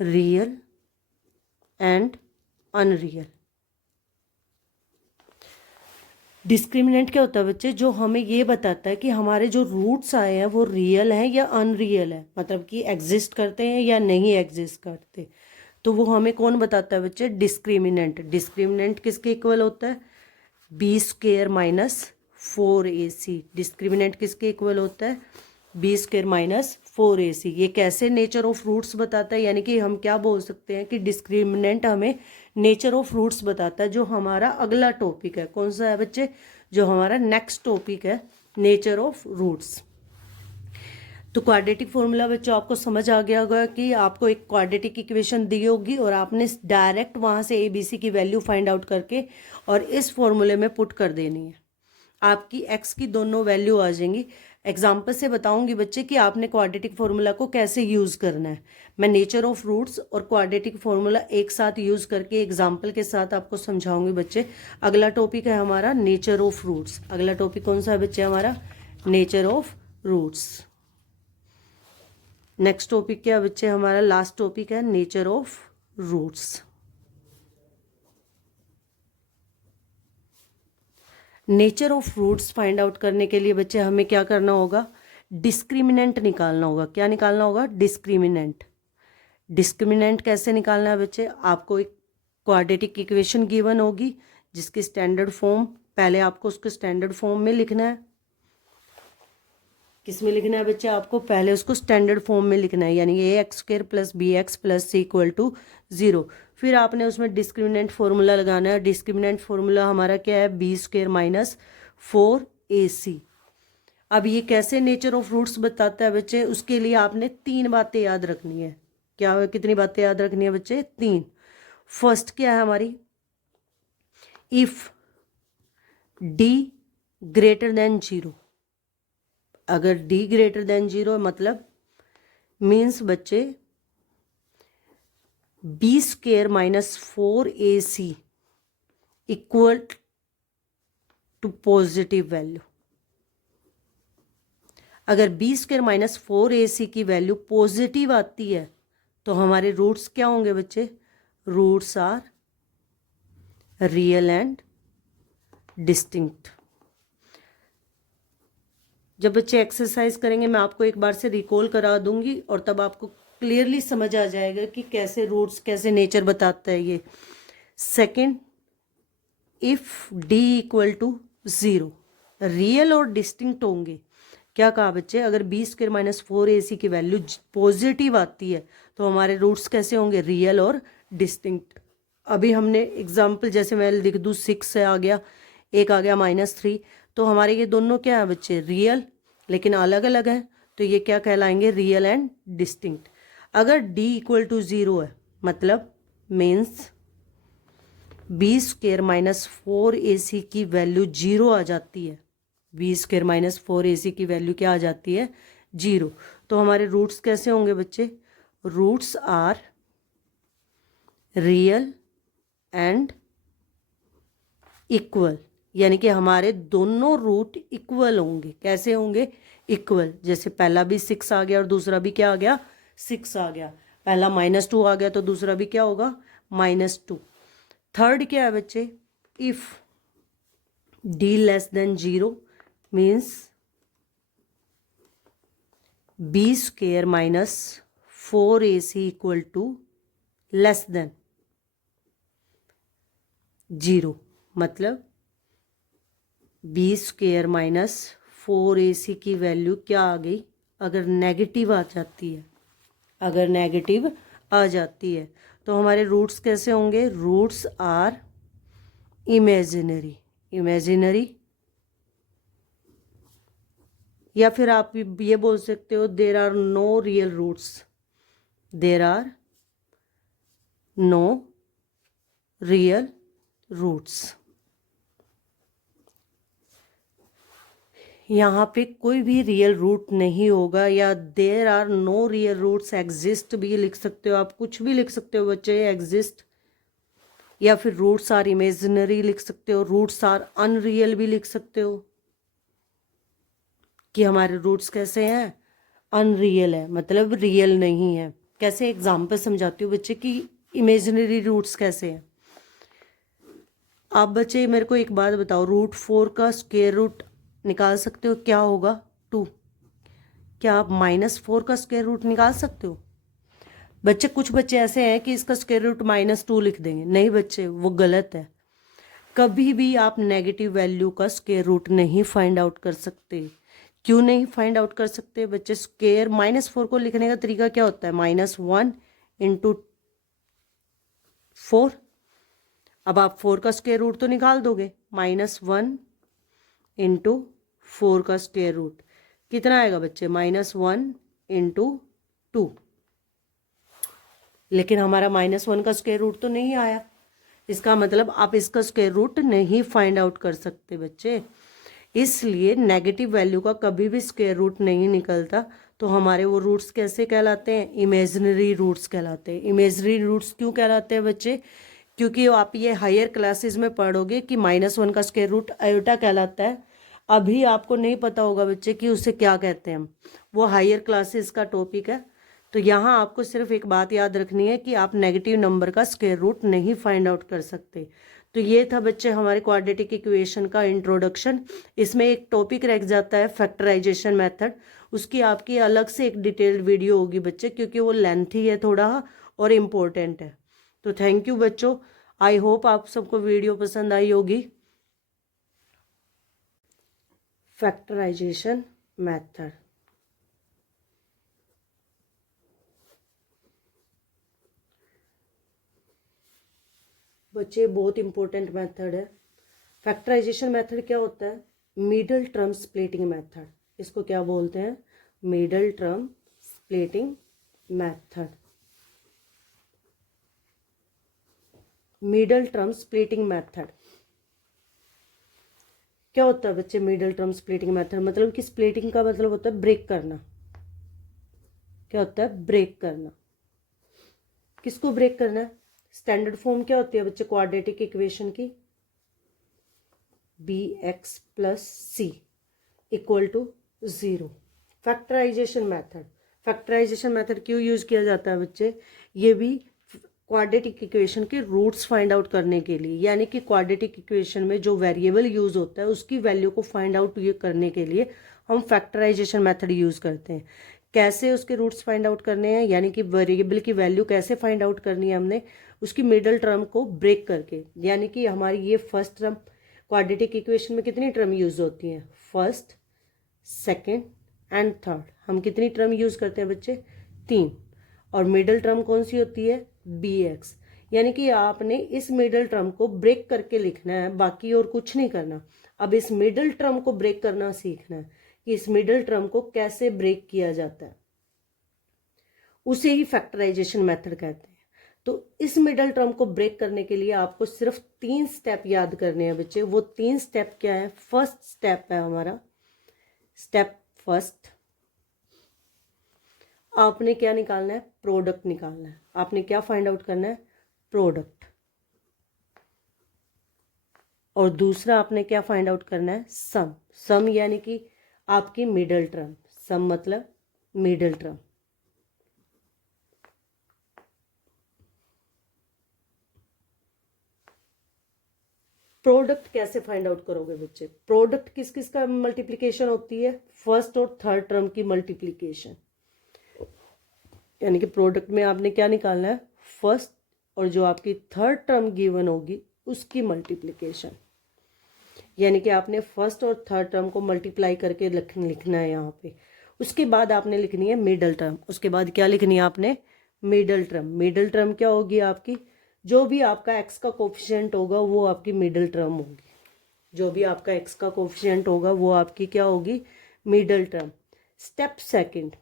real and unreal। Discriminant क्या होता है बच्चे, जो हमें ये बताता है कि हमारे जो रूट्स आए हैं वो रियल हैं या अनरियल है, मतलब कि एग्जिस्ट करते हैं या नहीं एग्जिस्ट करते। तो वो हमें कौन बताता है बच्चे, डिस्क्रिमिनेंट। डिस्क्रिमिनेंट किसके इक्वल होता है, b² - 4ac। डिस्क्रिमिनेंट किसके इक्वल होता है, b² - 4ac। ये कैसे नेचर ऑफ रूट्स बताता है, यानी कि हम क्या बोल सकते हैं कि डिस्क्रिमिनेंट हमें नेचर ऑफ रूट्स बताता है। जो हमारा अगला टॉपिक है कौन सा है बच्चे, जो हमारा नेक्स्ट टॉपिक है, नेचर ऑफ रूट्स। तो क्वाड्रेटिक फॉर्मूला बच्चों आपको समझ आ गया होगा कि आपको एक क्वाड्रेटिक इक्वेशन दी होगी और आपने डायरेक्ट वहाँ से ABC की वैल्यू फाइंड आउट करके और इस फॉर्मूले में पुट कर देनी है। आपकी x की दोनों वैल्यू आ जाएंगी। एग्जाम्पल से बताऊंगी बच्चे कि आपने क्वाड्रेटिक फॉर्मूला को कैसे यूज़ करना है। मैं नेचर ऑफ रूट्स और क्वाड्रेटिक फॉर्मूला एक साथ यूज़ करके एग्जाम्पल के साथ आपको समझाऊंगी बच्चे। अगला टॉपिक है हमारा नेचर ऑफ रूट्स। अगला टॉपिक कौन सा है बच्चे हमारा, nature of roots. Next topic क्या बच्चे हमारा, लास्ट टॉपिक है nature of roots. Nature of roots find out करने के लिए बच्चे हमें क्या करना होगा, डिस्क्रिमिनेंट निकालना होगा। क्या निकालना होगा, डिस्क्रिमिनेंट। डिस्क्रिमिनेंट कैसे निकालना है बच्चे, आपको एक क्वाड्रेटिक इक्वेशन गिवन होगी जिसकी स्टैंडर्ड फॉर्म, पहले आपको उसको स्टैंडर्ड फॉर्म में लिखना है। किस में लिखना है बच्चे, आपको पहले उसको स्टैंडर्ड फॉर्म में लिखना है, यानी ax² + bx + c = 0। फिर आपने उसमें डिस्क्रिमिनेंट फॉर्मूला लगाना है। डिस्क्रिमिनेंट फॉर्मूला हमारा क्या है, b² - 4ac। अब ये कैसे नेचर ऑफ रूट्स बताता है बच्चे, उसके लिए आपने 3 बातें याद रखनी है। क्या, कितनी बातें याद रखनी है बच्चे, 3। फर्स्ट क्या है हमारी, इफ d > 0। अगर d > 0 मतलब मीन्स बच्चे b² - 4ac = पॉजिटिव वैल्यू। अगर b² - 4ac की वैल्यू पॉजिटिव आती है तो हमारे रूट्स क्या होंगे बच्चे, roots are real and distinct. जब बच्चे एक्सरसाइज करेंगे मैं आपको एक बार से रिकॉल करा दूंगी और तब आपको क्लियरली समझ आ जाएगा कि कैसे रूट्स, कैसे नेचर बताता है ये। Second, if D equal to 0 real और डिस्टिंक्ट होंगे। क्या कहा बच्चे, अगर बी स्क्वायर माइनस 4ac की वैल्यू पॉजिटिव आती है तो हमारे रूट्स कैसे होंगे, रियल और डिस्टिंक्ट। अभी हमने एग्जाम्पल जैसे मैं लिख दूँ 6 से आ गया, एक आ गया -3, तो हमारे ये दोनों क्या है बच्चे, रियल लेकिन अलग अलग है, तो ये क्या कहलाएंगे, रियल एंड डिस्टिंक्ट। अगर d इक्वल टू 0 है मतलब means B square minus 4ac की वैल्यू 0 आ जाती है, बी स्क्वायर माइनस 4ac की वैल्यू क्या आ जाती है, 0। तो हमारे रूट्स कैसे होंगे बच्चे, roots are real and equal, यानी कि हमारे दोनों रूट इक्वल होंगे। कैसे होंगे, इक्वल। जैसे पहला भी 6 आ गया और दूसरा भी क्या आ गया, 6 आ गया। पहला -2 आ गया तो दूसरा भी क्या होगा, -2। थर्ड क्या है बच्चे, if d less than 0 means b square minus 4ac equal to less than 0, मतलब बी स्क्वेयर माइनस 4ac की वैल्यू क्या आ गई, अगर नेगेटिव आ जाती है, अगर नेगेटिव आ जाती है तो हमारे रूट्स कैसे होंगे, रूट्स आर इमेजिनरी, इमेजिनरी। या फिर आप ये बोल सकते हो there are no real roots, there are no real roots. यहाँ पे कोई भी रियल रूट नहीं होगा, या there are no real roots exist भी लिख सकते हो आप, कुछ भी लिख सकते हो बच्चे, एग्जिस्ट। या फिर रूट्स आर इमेजिनरी लिख सकते हो, रूट्स आर अनरियल भी लिख सकते हो, कि हमारे रूट्स कैसे हैं, अनरियल है, मतलब रियल नहीं है। कैसे एग्जाम्पल समझाती हूँ बच्चे कि इमेजिनरी रूट्स कैसे हैं। आप बच्चे मेरे को एक बात बताओ, √4 का स्क्वायर रूट निकाल सकते हो, क्या होगा, 2। क्या आप -4 का स्क्वायर रूट निकाल सकते हो बच्चे? कुछ बच्चे ऐसे हैं कि इसका स्क्वायर रूट -2 लिख देंगे, नहीं बच्चे वो गलत है। कभी भी आप नेगेटिव वैल्यू का स्क्वायर रूट नहीं फाइंड आउट कर सकते। क्यों नहीं फाइंड आउट कर सकते बच्चे, स्क्वायर -4 को लिखने का तरीका क्या होता है, -1 × 4। अब आप 4 का स्क्वायर रूट तो निकाल दोगे, -1 × 4 का स्क्वायर रूट कितना आएगा बच्चे, -1 × 2। लेकिन हमारा -1 का स्क्वायर रूट तो नहीं आया, इसका मतलब आप इसका स्क्वायर रूट नहीं फाइंड आउट कर सकते बच्चे। इसलिए नेगेटिव वैल्यू का कभी भी स्क्वायर रूट नहीं निकलता, तो हमारे वो रूट्स कैसे कहलाते हैं, इमेजिनरी रूट्स कहलाते हैं। इमेजिनरी रूट्स क्यों कहलाते हैं बच्चे, क्योंकि आप ये हायर क्लासेस में पढ़ोगे कि -1 का स्क्वायर रूट आयोटा कहलाता है। अभी आपको नहीं पता होगा बच्चे कि उसे क्या कहते हैं, वो हायर क्लासेस का टॉपिक है। तो यहाँ आपको सिर्फ एक बात याद रखनी है कि आप नेगेटिव नंबर का स्क्वायर रूट नहीं फाइंड आउट कर सकते। तो ये था बच्चे हमारे क्वाड्रेटिक इक्वेशन का इंट्रोडक्शन। इसमें एक टॉपिक रह जाता है फैक्टराइजेशन मेथड, उसकी आपकी अलग से एक डिटेल्ड वीडियो होगी बच्चे, क्योंकि वो लेंथी है थोड़ा और इम्पोर्टेंट है। तो थैंक यू बच्चों, आई होप आप सबको वीडियो पसंद आई होगी। फैक्टराइजेशन मेथड बच्चे बहुत इंपॉर्टेंट मेथड है। फैक्टराइजेशन मेथड क्या होता है, मिडल टर्म स्प्लिटिंग मेथड, इसको क्या बोलते हैं, middle term splitting method. Middle term splitting method क्या होता है बच्चे, मिडल टर्म स्प्लिटिंग मेथड मतलब कि स्प्लिटिंग का मतलब होता है ब्रेक करना। क्या होता है, ब्रेक करना। किसको ब्रेक करना है, स्टैंडर्ड फॉर्म क्या होती है बच्चे क्वाड्रेटिक इक्वेशन की, bx + c = 0। Factorization method, factorization method क्यों यूज किया जाता है बच्चे, ये भी क्वाड्रेटिक इक्वेशन के रूट्स फाइंड आउट करने के लिए, यानी कि क्वाड्रेटिक इक्वेशन में जो वेरिएबल यूज होता है उसकी वैल्यू को फाइंड आउट ये करने के लिए हम फैक्टराइजेशन मेथड यूज़ करते हैं। कैसे उसके रूट्स फाइंड आउट करने हैं, यानी कि वेरिएबल की वैल्यू कैसे फाइंड आउट करनी है हमने, उसकी मिडल टर्म को ब्रेक करके। यानी कि हमारी ये फर्स्ट टर्म, क्वाड्रेटिक इक्वेशन में कितनी टर्म यूज होती हैं, फर्स्ट, सेकेंड एंड थर्ड। हम कितनी टर्म यूज करते हैं बच्चे, 3। और मिडल टर्म कौन सी होती है, बी एक्स। यानी कि आपने इस मिडल टर्म को ब्रेक करके लिखना है, बाकी और कुछ नहीं करना। अब इस मिडल टर्म को ब्रेक करना सीखना है कि इस मिडल टर्म को कैसे ब्रेक किया जाता है, उसे ही फैक्टराइजेशन मेथड कहते हैं। तो इस मिडल टर्म को ब्रेक करने के लिए आपको सिर्फ 3 स्टेप याद करने हैं बच्चे। वो 3 स्टेप क्या है, फर्स्ट स्टेप है हमारा, स्टेप फर्स्ट, आपने क्या निकालना है, प्रोडक्ट निकालना है। आपने क्या फाइंड आउट करना है, प्रोडक्ट। और दूसरा आपने क्या फाइंड आउट करना है, सम। सम यानी कि आपकी मिडल टर्म, सम मतलब मिडल टर्म। प्रोडक्ट कैसे फाइंड आउट करोगे बच्चे, प्रोडक्ट किस किस का मल्टीप्लिकेशन होती है, फर्स्ट और थर्ड टर्म की मल्टीप्लिकेशन। यानी कि प्रोडक्ट में आपने क्या निकालना है, फर्स्ट और जो आपकी थर्ड टर्म गिवन होगी उसकी मल्टीप्लिकेशन। यानी कि आपने फर्स्ट और थर्ड टर्म को मल्टीप्लाई करके लिखना है यहाँ पे। उसके बाद आपने लिखनी है मिडल टर्म। उसके बाद क्या लिखनी है आपने, मिडल टर्म। मिडल टर्म क्या होगी आपकी, जो भी आपका एक्स का कोफिशिएंट होगा वो आपकी मिडल टर्म होगी। जो भी आपका एक्स का कोफिशिएंट होगा वो आपकी क्या होगी, middle term. Step second,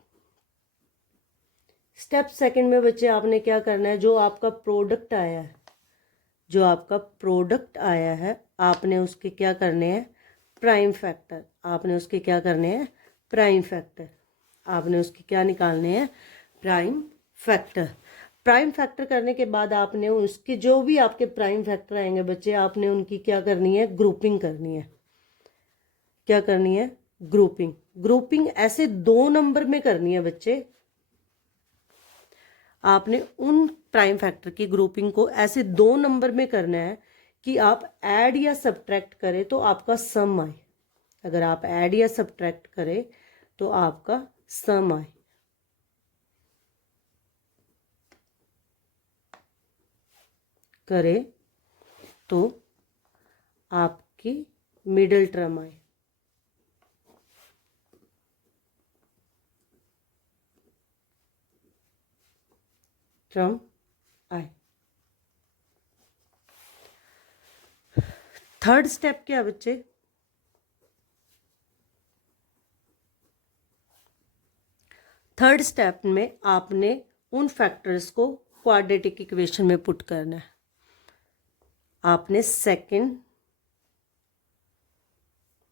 step second में बच्चे आपने क्या करना है, जो आपका प्रोडक्ट आया है, जो आपका प्रोडक्ट आया है, आपने उसके क्या करने हैं, प्राइम फैक्टर। आपने उसके क्या करने हैं, प्राइम फैक्टर। आपने उसके क्या निकालने हैं, प्राइम फैक्टर। प्राइम फैक्टर करने के बाद आपने उसके जो भी आपके प्राइम फैक्टर आएंगे बच्चे, आपने उनकी क्या करनी है, ग्रुपिंग करनी है। क्या करनी है, ग्रुपिंग। ग्रुपिंग ऐसे 2 नंबर में करनी है बच्चे। आपने उन प्राइम फैक्टर की ग्रुपिंग को ऐसे 2 नंबर में करना है कि आप ऐड या सब्ट्रैक्ट करें तो आपका सम आए। अगर आप ऐड या सब्ट्रैक्ट करें तो आपका सम आए। करे तो आपकी मिडल टर्म आए। टर्म आए। थर्ड स्टेप क्या बच्चे, थर्ड स्टेप में आपने उन फैक्टर्स को क्वाड्रेटिक इक्वेशन में पुट करना है। आपने सेकंड,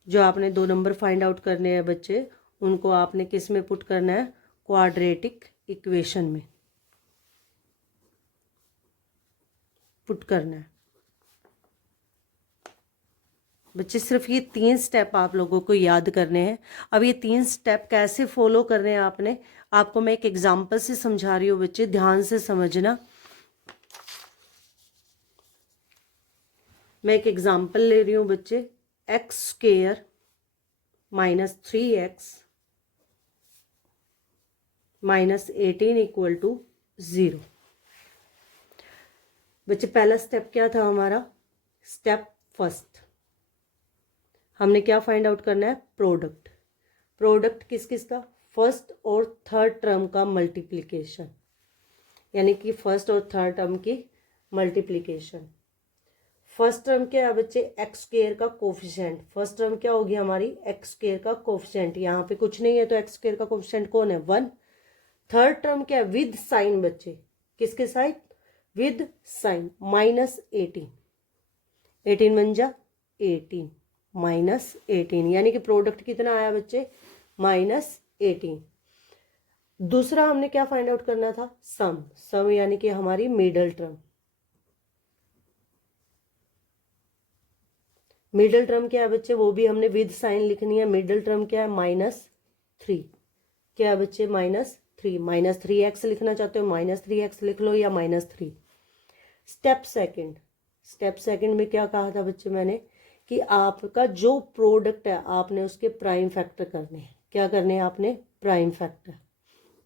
जो आपने 2 नंबर फाइंड आउट करने हैं बच्चे, उनको आपने किस में पुट करना है, क्वाड्रेटिक इक्वेशन में पुट करना है बच्चे। सिर्फ ये 3 स्टेप आप लोगों को याद करने हैं। अब ये 3 स्टेप कैसे फॉलो करने हैं आपने, आपको मैं एक एग्जांपल से समझा रही हूँ बच्चे, ध्यान से समझना। मैं एक एग्जांपल ले रही हूँ बच्चे, x square minus 3x minus 18 equal to 0। बच्चे पहला स्टेप क्या था हमारा, स्टेप फर्स्ट, हमने क्या फाइंड आउट करना है, प्रोडक्ट। प्रोडक्ट किस किस का, फर्स्ट और थर्ड टर्म का मल्टीप्लिकेशन। यानी कि फर्स्ट और थर्ड टर्म की मल्टीप्लिकेशन। फर्स्ट टर्म क्या है बच्चे, एक्स स्क्वायर का कोफिशिएंट। फर्स्ट टर्म क्या होगी हमारी, एक्स स्क्वायर का कोफिशिएंट। यहाँ पे कुछ नहीं है तो एक्स स्क्वायर का कोफिशिएंट कौन है, 1। थर्ड टर्म क्या है, विद साइन बच्चे, किसके साथ, विद साइन, माइनस 18। 18 बन जा 18 माइनस 18, यानी कि प्रोडक्ट कितना आया बच्चे, माइनस 18। दूसरा हमने क्या फाइंड आउट करना था, सम। सम यानी कि हमारी मिडल टर्म। मिडल टर्म क्या है बच्चे, वो भी हमने विद साइन लिखनी है। मिडल टर्म क्या है, -3। क्या है बच्चे, -3। -3x लिखना चाहते हो -3x लिख लो या -3। स्टेप सेकंड, स्टेप सेकंड में क्या कहा था बच्चे मैंने, कि आपका जो प्रोडक्ट है आपने उसके प्राइम फैक्टर करने हैं। क्या करने हैं आपने? Prime factor.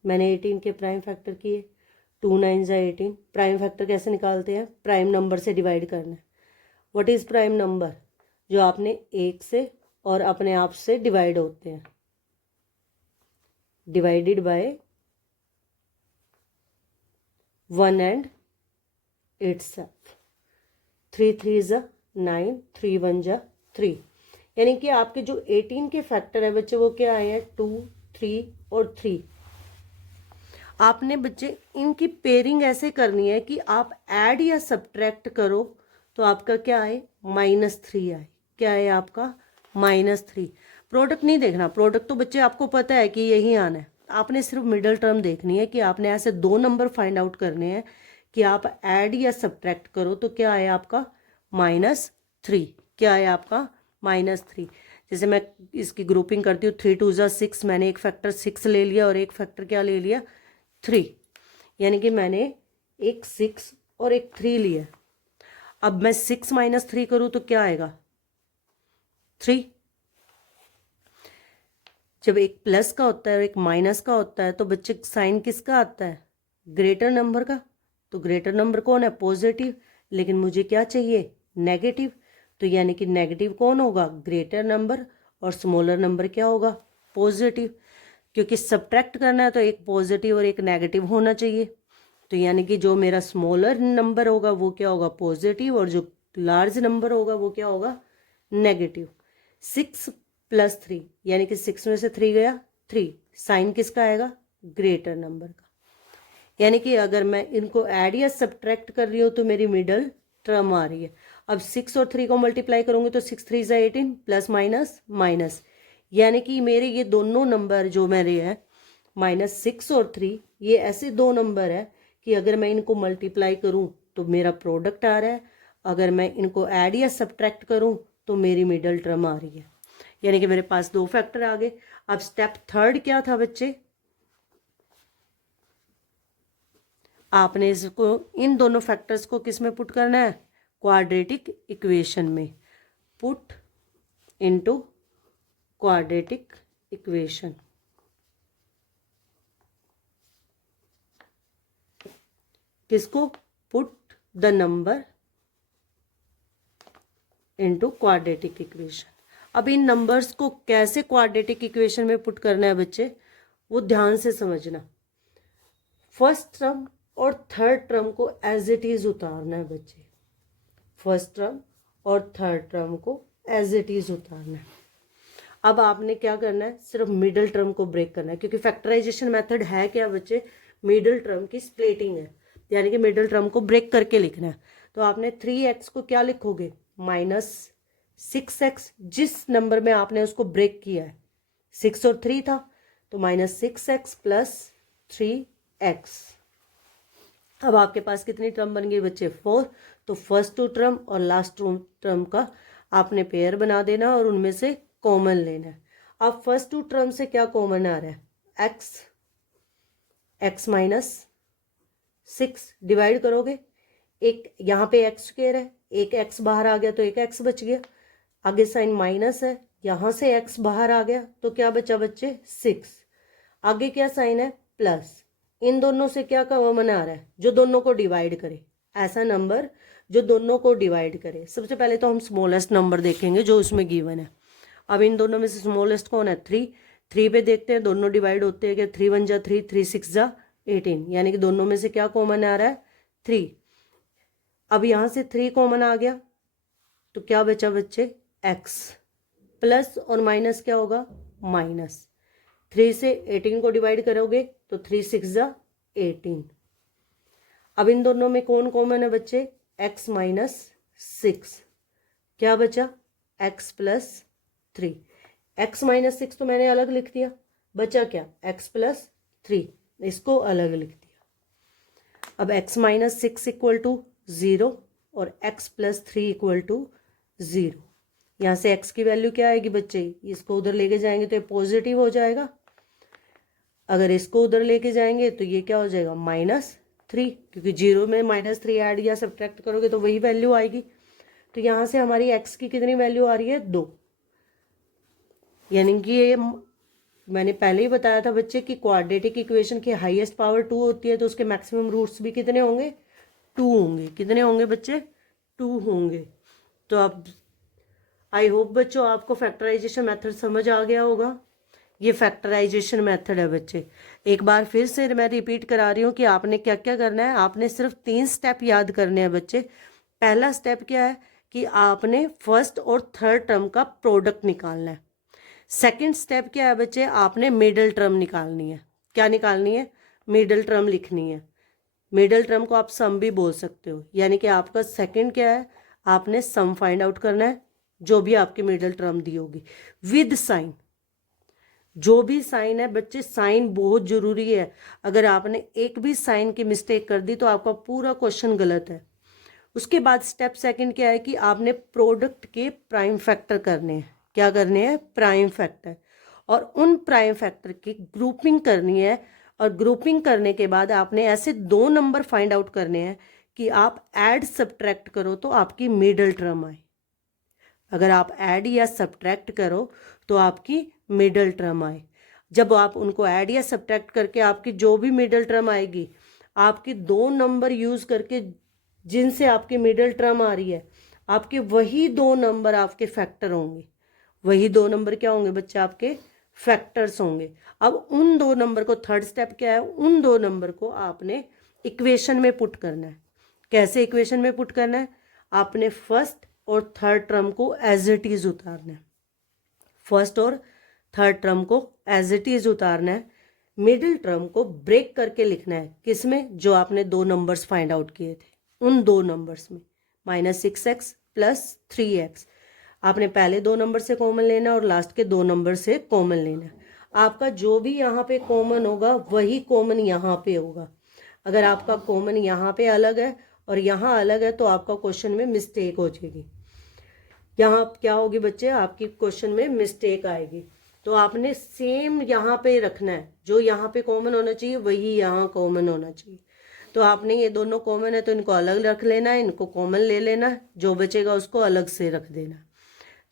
मैंने 18 के प्राइम फैक्टर किए, 2 9 जा 18। प्राइम फैक्टर कैसे निकालते हैं? प्राइम नंबर से डिवाइड करना है। What is prime number? जो आपने एक से और अपने आप से डिवाइड होते हैं, डिवाइडेड बाय 1 एंड itself। 3 3 जा 9, 3 1 जा 3। यानी कि आपके जो 18 के फैक्टर है बच्चे वो क्या आए हैं? 2 3 और 3। आपने बच्चे इनकी पेयरिंग ऐसे करनी है कि आप ऐड या सब्ट्रैक्ट करो तो आपका क्या आए? -3 आए। क्या है आपका? -3। प्रोडक्ट नहीं देखना, प्रोडक्ट तो बच्चे आपको पता है कि यही आना है। आपने सिर्फ मिडल टर्म देखनी है कि आपने ऐसे 2 नंबर फाइंड आउट करने हैं कि आप ऐड या सब्ट्रैक्ट करो तो क्या है आपका? -3। क्या है आपका? -3। जैसे मैं इसकी ग्रुपिंग करती हूँ, 3 2 जा 6। मैंने एक फैक्टर 6 ले लिया और एक फैक्टर क्या ले लिया? 3। यानी कि मैंने एक 6 और एक 3 लिया। अब मैं 6 - 3 करूँ तो क्या आएगा? 3। जब एक प्लस का होता है और एक माइनस का होता है तो बच्चे साइन किसका आता है? ग्रेटर नंबर का। तो ग्रेटर नंबर कौन है? पॉजिटिव। लेकिन मुझे क्या चाहिए? नेगेटिव। तो यानी कि नेगेटिव कौन होगा? Greater number. और स्मॉलर नंबर क्या होगा? पॉजिटिव। क्योंकि सब्ट्रैक्ट करना है तो एक पॉजिटिव और एक नेगेटिव होना चाहिए। तो यानी कि जो मेरा स्मॉलर नंबर होगा वो क्या होगा? पॉजिटिव। और जो लार्ज नंबर होगा वो क्या होगा? नेगेटिव। 6 + 3 यानी कि 6 में से 3 गया 3। साइन किसका आएगा? ग्रेटर नंबर का। यानी कि अगर मैं इनको ऐड या सब्ट्रैक्ट कर रही हूँ तो मेरी मिडल टर्म आ रही है। अब 6 और 3 को मल्टीप्लाई करूंगी तो 6 3 जा 18 प्लस माइनस माइनस। यानी कि मेरे ये दोनों नंबर जो मेरे हैं -6 और 3, ये ऐसे दो नंबर है कि अगर मैं इनको मल्टीप्लाई करूं तो मेरा प्रोडक्ट आ रहा है, अगर मैं इनको ऐड या सब्ट्रैक्ट करूं तो मेरी मिडल टर्म आ रही है। यानी कि मेरे पास 2 फैक्टर आ गए। अब स्टेप थर्ड क्या था बच्चे? आपने इसको इन दोनों फैक्टर्स को किस में पुट करना है? क्वाड्रेटिक इक्वेशन में। Put into quadratic equation. किसको? Put the number into quadratic equation. अब इन नंबर्स को कैसे क्वाड्रेटिक इक्वेशन में पुट करना है बच्चे, वो ध्यान से समझना। फर्स्ट टर्म और थर्ड टर्म को एज इट इज उतारना है बच्चे। फर्स्ट टर्म और थर्ड टर्म को एज इट इज उतारना है। अब आपने क्या करना है? सिर्फ मिडिल टर्म को ब्रेक करना है, क्योंकि फैक्टराइजेशन मेथड है क्या बच्चे? मिडिल टर्म की स्प्लिटिंग है, यानी कि मिडिल टर्म को ब्रेक करके लिखना है। तो आपने 3x को क्या लिखोगे? -6x। जिस नंबर में आपने उसको ब्रेक किया है 6 और 3 था, तो -6x + 3x। अब आपके पास कितनी टर्म बन गई बच्चे? 4। तो फर्स्ट 2 टर्म और लास्ट 2 टर्म का आपने पेयर बना देना और उनमें से कॉमन लेना है। अब फर्स्ट 2 टर्म से क्या कॉमन आ रहा है? x -6 डिवाइड करोगे, एक यहाँ पे x² है, एक x बाहर आ गया तो एक x बच गया। आगे साइन माइनस है, यहाँ से x बाहर आ गया तो क्या बचा बच्चे? 6। आगे क्या साइन है? प्लस। इन दोनों से क्या कॉमन आ रहा है? जो दोनों को डिवाइड करे, ऐसा नंबर जो दोनों को डिवाइड करे। सबसे पहले तो हम स्मॉलेस्ट नंबर देखेंगे जो उसमें गिवन है। अब इन दोनों में से स्मॉलेस्ट कौन है? 3। 3 पे देखते हैं दोनों डिवाइड होते हैं क्या? 3 1 जा 3, 3 6 जा 18। यानी कि दोनों में से क्या कॉमन आ रहा है? 3। अब यहाँ से 3 कॉमन आ गया तो क्या बचा बच्चे? x। प्लस और माइनस क्या होगा? माइनस। 3 से 18 को डिवाइड करोगे तो 3 6 जा 18। अब इन दोनों में कौन कॉमन है बच्चे? x -6। क्या बचा? x + 3। x -6 तो मैंने अलग लिख दिया, बचा क्या? x + 3। इसको अलग लिख दिया। अब x -6 = 0 और x + 3 = 0। यहाँ से x की वैल्यू क्या आएगी बच्चे? इसको उधर लेके जाएंगे तो ये पॉजिटिव हो जाएगा। अगर इसको उधर लेके जाएंगे तो ये क्या हो जाएगा? -3, क्योंकि 0 में -3 ऐड या सब्ट्रैक्ट करोगे तो वही वैल्यू आएगी। तो यहाँ से हमारी x की कितनी वैल्यू आ रही है 2, यानी कि ये मैंने पहले ही बताया था बच्चे कि क्वाड्रेटिक इक्वेशन की हाईएस्ट पावर 2 होती है, तो उसके मैक्सिमम रूट्स भी कितने होंगे 2 होंगे। कितने होंगे बच्चे 2 होंगे। तो अब आई होप बच्चों आपको फैक्टराइजेशन मेथड समझ आ गया होगा। ये फैक्टराइजेशन मेथड है बच्चे। एक बार फिर से मैं रिपीट करा रही हूँ कि आपने क्या क्या करना है। आपने सिर्फ 3 स्टेप याद करने हैं बच्चे। पहला स्टेप क्या है कि आपने फर्स्ट और थर्ड टर्म का प्रोडक्ट निकालना है। सेकंड स्टेप क्या है बच्चे, आपने मिडल टर्म निकालनी है। क्या निकालनी है, मिडल टर्म लिखनी है। मिडल टर्म को आप सम भी बोल सकते हो, यानी कि आपका सेकंड क्या है, आपने सम फाइंड आउट करना है जो भी आपकी मिडल टर्म दी होगी विद साइन। जो भी साइन है बच्चे, साइन बहुत जरूरी है। अगर आपने एक भी साइन की मिस्टेक कर दी तो आपका पूरा क्वेश्चन गलत है। उसके बाद स्टेप सेकंड क्या है कि आपने प्रोडक्ट के प्राइम फैक्टर करने हैं। क्या करने हैं, प्राइम फैक्टर। और उन प्राइम फैक्टर की ग्रुपिंग करनी है। और ग्रुपिंग करने के बाद आपने ऐसे 2 नंबर फाइंड आउट करने हैं कि आप ऐड सब्ट्रैक्ट करो तो आपकी मिडल टर्म आए। अगर आप ऐड या सब्ट्रैक्ट करो तो आपकी मिडल टर्म आए। जब आप उनको ऐड या सब्ट्रैक्ट करके आपकी जो भी मिडल टर्म आएगी, आपकी 2 नंबर यूज करके जिनसे आपकी मिडल टर्म आ रही है, आपके वही 2 नंबर आपके फैक्टर होंगे। वही 2 नंबर क्या होंगे बच्चे, आपके फैक्टर्स होंगे। अब उन 2 नंबर को, थर्ड स्टेप क्या है, उन 2 नंबर को आपने इक्वेशन में पुट करना है। कैसे इक्वेशन में पुट करना है, आपने फर्स्ट और थर्ड टर्म को एज इट इज उतारना है। फर्स्ट और थर्ड टर्म को एज इट इज उतारना है। मिडिल टर्म को ब्रेक करके लिखना है। किसमें, जो आपने 2 नंबर्स फाइंड आउट किए थे उन 2 नंबर्स में, -6x + 3x। आपने पहले 2 नंबर से कॉमन लेना और लास्ट के 2 नंबर से कॉमन लेना। आपका जो भी यहाँ पे कॉमन होगा वही कॉमन यहाँ पे होगा। अगर आपका कॉमन यहाँ पे अलग है और यहाँ अलग है तो आपका क्वेश्चन में मिस्टेक हो जाएगी। यहाँ क्या होगी बच्चे, आपकी क्वेश्चन में मिस्टेक आएगी। तो आपने सेम यहाँ पे रखना है, जो यहाँ पे कॉमन होना चाहिए वही यहाँ कॉमन होना चाहिए। तो आपने ये दोनों कॉमन है तो इनको अलग रख लेना है, इनको कॉमन ले लेना है, जो बचेगा उसको अलग से रख देना।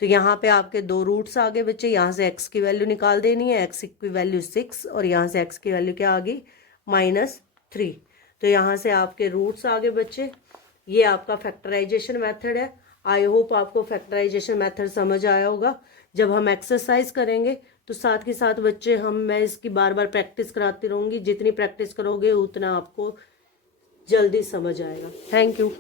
तो यहाँ पे आपके 2 रूट्स आ गए बच्चे। यहाँ से x की वैल्यू निकाल देनी है, x की वैल्यू 6 और यहाँ से x की वैल्यू क्या आ गई, -3। तो यहाँ से आपके रूट्स आ गए बच्चे। ये आपका फैक्टराइजेशन मेथड है। आई होप आपको फैक्टराइजेशन मेथड समझ आया होगा। जब हम एक्सरसाइज करेंगे तो साथ के साथ बच्चे मैं इसकी बार बार प्रैक्टिस कराती रहूँगी। जितनी प्रैक्टिस करोगे उतना आपको जल्दी समझ आएगा। Thank you.